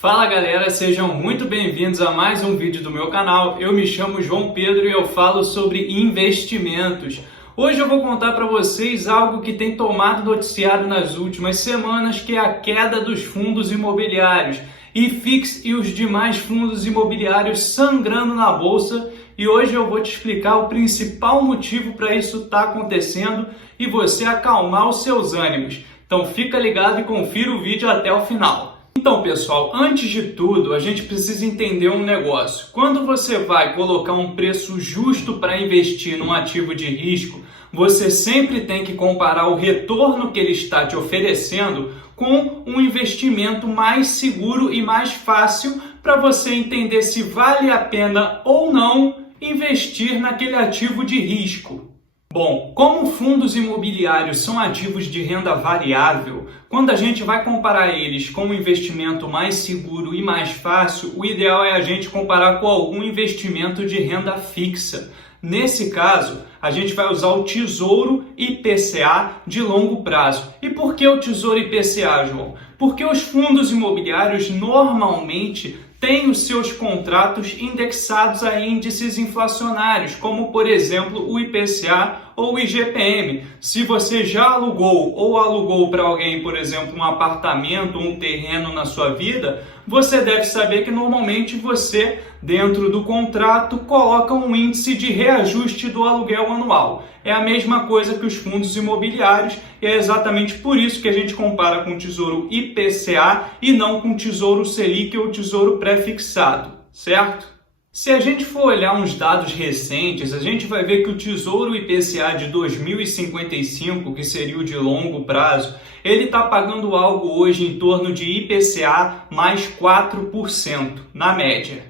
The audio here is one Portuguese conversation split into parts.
Fala galera, sejam muito bem-vindos a mais um vídeo do meu canal. Eu me chamo João Pedro e eu falo sobre investimentos. Hoje eu vou contar para vocês algo que tem tomado noticiário nas últimas semanas, que é a queda dos fundos imobiliários. IFIX e os demais fundos imobiliários sangrando na bolsa. E hoje eu vou te explicar o principal motivo para isso estar acontecendo e você acalmar os seus ânimos. Então fica ligado e confira o vídeo até o final. Então, pessoal, antes de tudo, a gente precisa entender um negócio. Quando você vai colocar um preço justo para investir num ativo de risco, você sempre tem que comparar o retorno que ele está te oferecendo com um investimento mais seguro e mais fácil para você entender se vale a pena ou não investir naquele ativo de risco. Bom, como fundos imobiliários são ativos de renda variável, quando a gente vai comparar eles com um investimento mais seguro e mais fácil, o ideal é a gente comparar com algum investimento de renda fixa. Nesse caso, a gente vai usar o Tesouro IPCA de longo prazo. E por que o Tesouro IPCA, João? Porque os fundos imobiliários normalmente têm os seus contratos indexados a índices inflacionários, como por exemplo o IPCA ou o IGPM. Se você já alugou ou alugou para alguém, por exemplo, um apartamento, um terreno na sua vida, você deve saber que normalmente você, dentro do contrato, coloca um índice de reajuste do aluguel anual. É a mesma coisa que os fundos imobiliários e é exatamente por isso que a gente compara com o Tesouro IPCA e não com o Tesouro Selic ou o Tesouro pré-fixado, certo? Se a gente for olhar uns dados recentes, a gente vai ver que o Tesouro IPCA de 2055, que seria o de longo prazo, ele está pagando algo hoje em torno de IPCA mais 4%, na média.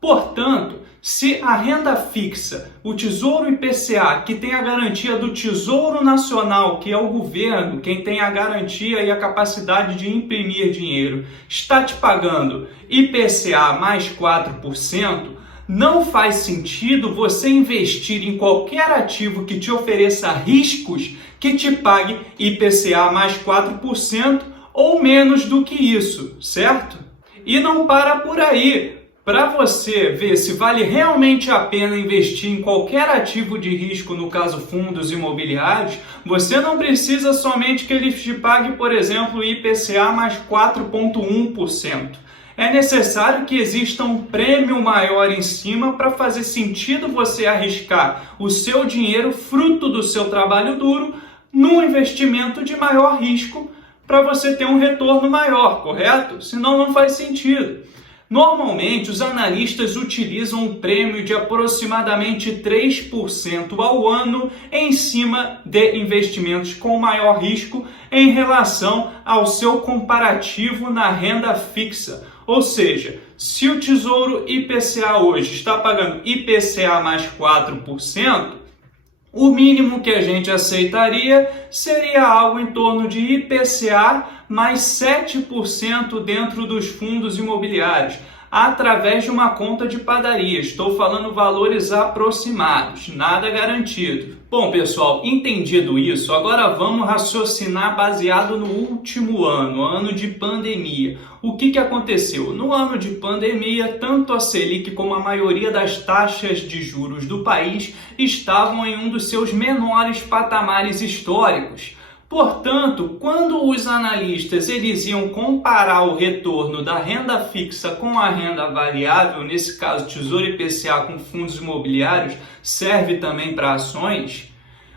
Portanto, se a renda fixa, o Tesouro IPCA, que tem a garantia do Tesouro Nacional, que é o governo, quem tem a garantia e a capacidade de imprimir dinheiro, está te pagando IPCA mais 4%, não faz sentido você investir em qualquer ativo que te ofereça riscos que te pague IPCA mais 4% ou menos do que isso, certo? E não para por aí. Para você ver se vale realmente a pena investir em qualquer ativo de risco, no caso fundos imobiliários, você não precisa somente que ele te pague, por exemplo, IPCA mais 4,1%. É necessário que exista um prêmio maior em cima para fazer sentido você arriscar o seu dinheiro, fruto do seu trabalho duro, num investimento de maior risco para você ter um retorno maior, correto? Senão não faz sentido. Normalmente, os analistas utilizam um prêmio de aproximadamente 3% ao ano em cima de investimentos com maior risco em relação ao seu comparativo na renda fixa. Ou seja, se o Tesouro IPCA hoje está pagando IPCA mais 4%, o mínimo que a gente aceitaria seria algo em torno de IPCA mais 7% dentro dos fundos imobiliários, através de uma conta de padaria. Estou falando valores aproximados, nada garantido. Bom, pessoal, entendido isso, agora vamos raciocinar baseado no último ano de pandemia. O que aconteceu? No ano de pandemia, tanto a Selic como a maioria das taxas de juros do país estavam em um dos seus menores patamares históricos. Portanto, quando os analistas eles iam comparar o retorno da renda fixa com a renda variável, nesse caso Tesouro IPCA com fundos imobiliários, serve também para ações,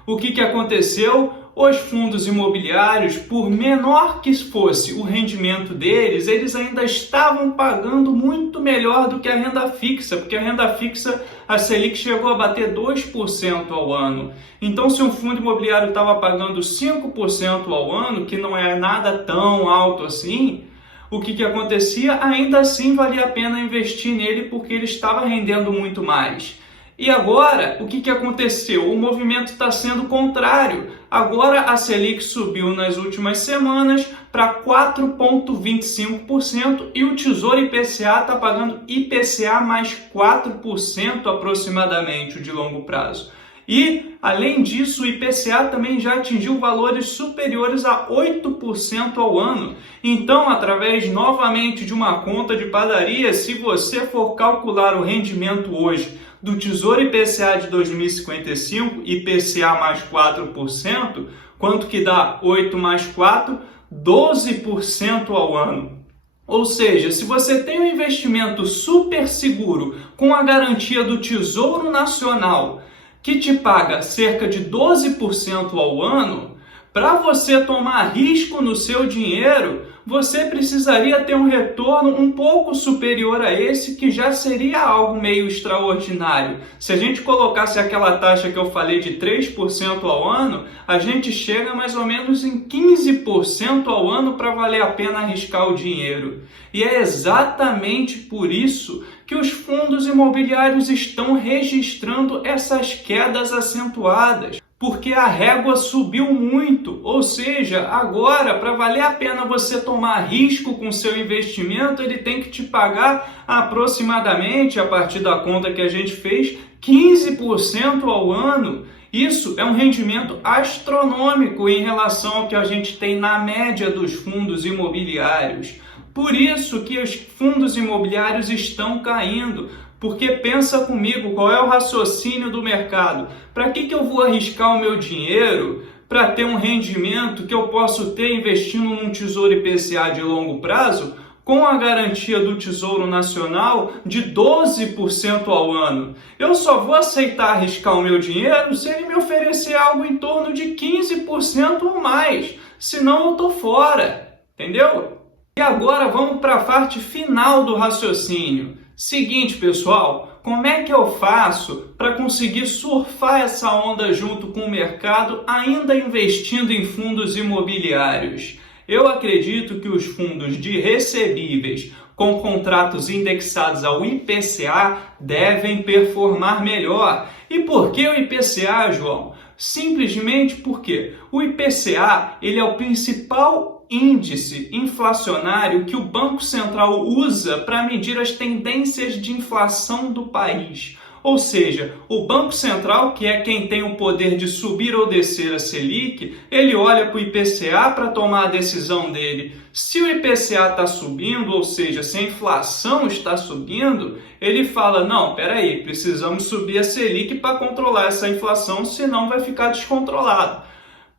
o que aconteceu? Os fundos imobiliários, por menor que fosse o rendimento deles, eles ainda estavam pagando muito melhor do que a renda fixa, porque a renda fixa, a Selic chegou a bater 2% ao ano. Então, se um fundo imobiliário estava pagando 5% ao ano, que não é nada tão alto assim, o que acontecia? Ainda assim valia a pena investir nele porque ele estava rendendo muito mais. E agora, o que aconteceu? O movimento está sendo contrário. Agora a Selic subiu nas últimas semanas para 4,25% e o Tesouro IPCA está pagando IPCA mais 4% aproximadamente, o de longo prazo. E, além disso, o IPCA também já atingiu valores superiores a 8% ao ano. Então, através novamente de uma conta de padaria, se você for calcular o rendimento hoje do Tesouro IPCA de 2055, IPCA mais 4%, quanto que dá 8 mais 4? 12% ao ano. Ou seja, se você tem um investimento super seguro com a garantia do Tesouro Nacional, que te paga cerca de 12% ao ano, para você tomar risco no seu dinheiro, você precisaria ter um retorno um pouco superior a esse, que já seria algo meio extraordinário. Se a gente colocasse aquela taxa que eu falei de 3% ao ano, a gente chega mais ou menos em 15% ao ano para valer a pena arriscar o dinheiro. E é exatamente por isso que os fundos imobiliários estão registrando essas quedas acentuadas. Porque a régua subiu muito, ou seja, agora para valer a pena você tomar risco com seu investimento, ele tem que te pagar aproximadamente, a partir da conta que a gente fez, 15% ao ano. Isso é um rendimento astronômico em relação ao que a gente tem na média dos fundos imobiliários. Por isso que os fundos imobiliários estão caindo. Porque pensa comigo, qual é o raciocínio do mercado? Para que eu vou arriscar o meu dinheiro para ter um rendimento que eu posso ter investindo num Tesouro IPCA de longo prazo com a garantia do Tesouro Nacional de 12% ao ano? Eu só vou aceitar arriscar o meu dinheiro se ele me oferecer algo em torno de 15% ou mais, senão eu tô fora, entendeu? E agora vamos para a parte final do raciocínio. Seguinte, pessoal, como é que eu faço para conseguir surfar essa onda junto com o mercado, ainda investindo em fundos imobiliários? Eu acredito que os fundos de recebíveis com contratos indexados ao IPCA devem performar melhor. E por que o IPCA, João? Simplesmente porque o IPCA ele é o principal índice inflacionário que o Banco Central usa para medir as tendências de inflação do país. Ou seja, o Banco Central, que é quem tem o poder de subir ou descer a Selic, ele olha para o IPCA para tomar a decisão dele. Se o IPCA está subindo, ou seja, se a inflação está subindo, ele fala, não, peraí, precisamos subir a Selic para controlar essa inflação, senão vai ficar descontrolado.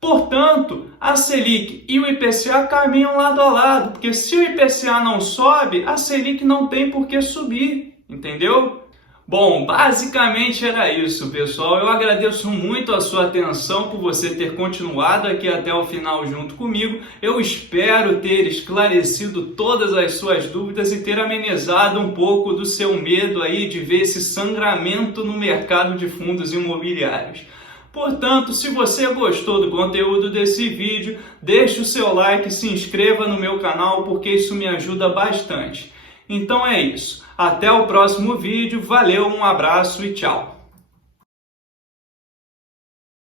Portanto, a Selic e o IPCA caminham lado a lado, porque se o IPCA não sobe, a Selic não tem por que subir, entendeu? Bom, basicamente era isso, pessoal. Eu agradeço muito a sua atenção por você ter continuado aqui até o final junto comigo. Eu espero ter esclarecido todas as suas dúvidas e ter amenizado um pouco do seu medo aí de ver esse sangramento no mercado de fundos imobiliários. Portanto, se você gostou do conteúdo desse vídeo, deixe o seu like e se inscreva no meu canal, porque isso me ajuda bastante. Então é isso. Até o próximo vídeo. Valeu, um abraço e tchau!